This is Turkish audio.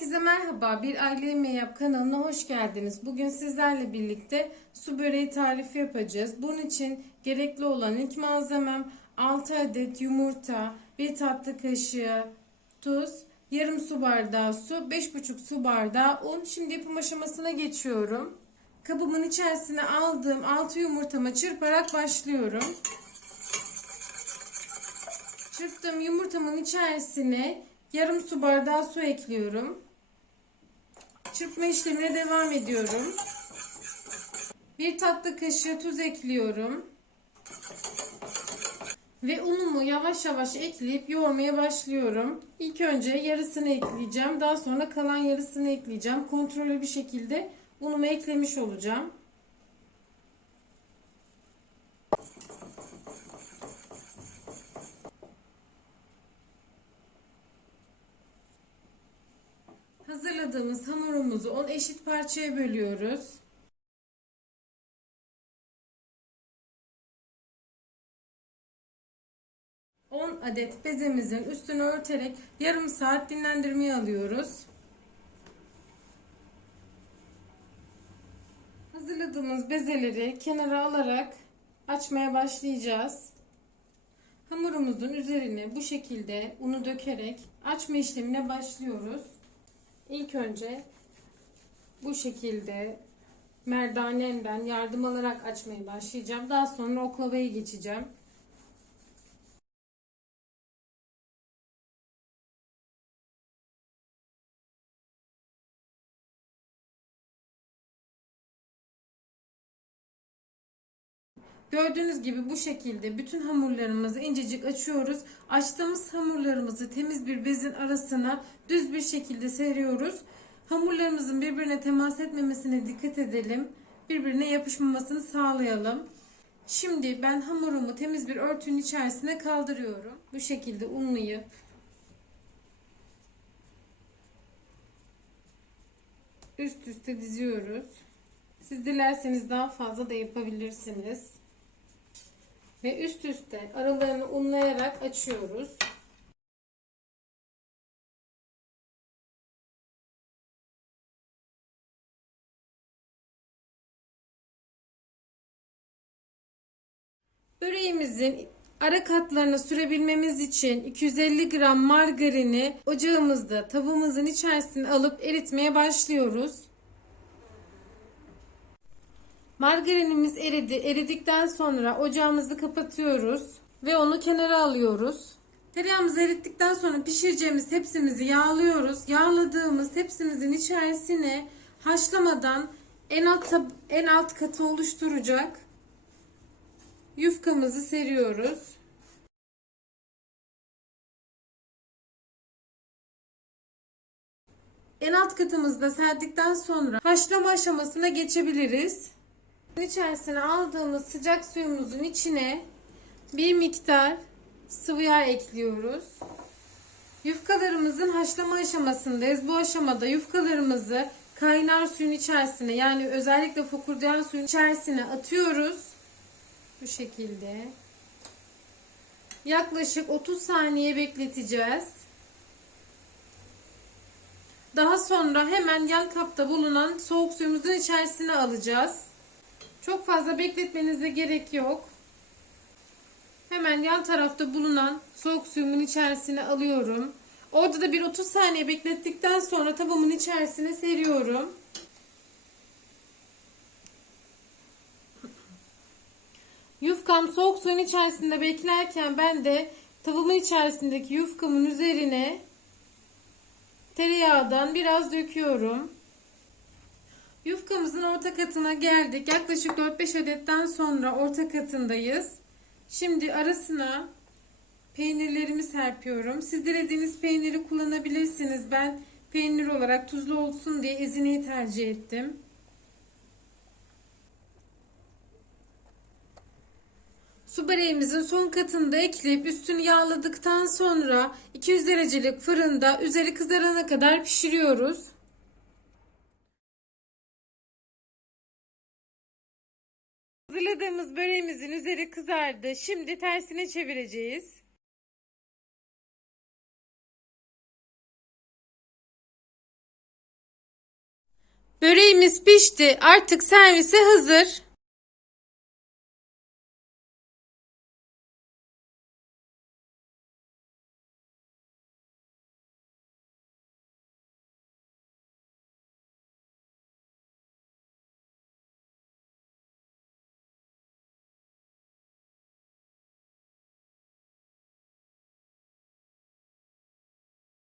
Herkese merhaba. Bir Aile Yemeği Yap kanalına hoş geldiniz. Bugün sizlerle birlikte su böreği tarifi yapacağız. Bunun için gerekli olan ilk malzemem 6 adet yumurta, 1 tatlı kaşığı tuz, yarım su bardağı su, 5,5 su bardağı un. Şimdi yapım aşamasına geçiyorum. Kabımın içerisine aldığım 6 yumurtamı çırparak başlıyorum. Çırptığım yumurtamın içerisine yarım su bardağı su ekliyorum. Çırpma işlemine devam ediyorum. Bir tatlı kaşığı tuz ekliyorum. Ve unumu yavaş yavaş ekleyip yoğurmaya başlıyorum. İlk önce yarısını ekleyeceğim. Daha sonra kalan yarısını ekleyeceğim. Kontrollü bir şekilde unumu eklemiş olacağım. Hazırladığımız hamurumuzu 10 eşit parçaya bölüyoruz. On adet bezemizin üstünü örterek yarım saat dinlendirmeye alıyoruz. Hazırladığımız bezeleri kenara alarak açmaya başlayacağız. Hamurumuzun üzerine bu şekilde unu dökerek açma işlemine başlıyoruz. İlk önce bu şekilde merdanemden yardım alarak açmaya başlayacağım. Daha sonra oklavaya geçeceğim. Gördüğünüz gibi bu şekilde bütün hamurlarımızı incecik açıyoruz. Açtığımız hamurlarımızı temiz bir bezin arasına düz bir şekilde seriyoruz. Hamurlarımızın birbirine temas etmemesine dikkat edelim. Birbirine yapışmamasını sağlayalım. Şimdi ben hamurumu temiz bir örtünün içerisine kaldırıyorum. Bu şekilde unlayıp üst üste diziyoruz. Siz dilerseniz daha fazla da yapabilirsiniz. Ve üst üste aralarını unlayarak açıyoruz. Böreğimizin ara katlarına sürebilmemiz için 250 gram margarini ocağımızda tavamızın içerisine alıp eritmeye başlıyoruz. Margarinimiz eridi. Eridikten sonra ocağımızı kapatıyoruz ve onu kenara alıyoruz. Tereyağımızı erittikten sonra pişireceğimiz tepsimizi yağlıyoruz. Yağladığımız tepsimizin içerisine haşlamadan en alt en alt katı oluşturacak yufkamızı seriyoruz. En alt katımızda serdikten sonra haşlama aşamasına geçebiliriz. İçerisine aldığımız sıcak suyumuzun içine bir miktar sıvı yağ ekliyoruz. Yufkalarımızın haşlama aşamasındayız. Bu aşamada yufkalarımızı kaynar suyun içerisine yani özellikle fokurdayan suyun içerisine atıyoruz. Bu şekilde. Yaklaşık 30 saniye bekleteceğiz. Daha sonra hemen yan kapta bulunan soğuk suyumuzun içerisine alacağız. Çok fazla bekletmenize gerek yok. Hemen yan tarafta bulunan soğuk suyumun içerisine alıyorum. Orada da bir 30 saniye beklettikten sonra tavamın içerisine seriyorum. Yufkam soğuk suyun içerisinde beklerken ben de tavamın içerisindeki yufkamın üzerine tereyağdan biraz döküyorum. Yufkamızın orta katına geldik. Yaklaşık 4-5 adetten sonra orta katındayız. Şimdi arasına peynirlerimi serpiyorum. Siz dilediğiniz peyniri kullanabilirsiniz. Ben peynir olarak tuzlu olsun diye ezineyi tercih ettim. Su böreğimizin son katını da ekleyip üstünü yağladıktan sonra 200 derecelik fırında üzeri kızarana kadar pişiriyoruz. Haşladığımız böreğimizin üzeri kızardı. Şimdi tersine çevireceğiz. Böreğimiz pişti. Artık servise hazır.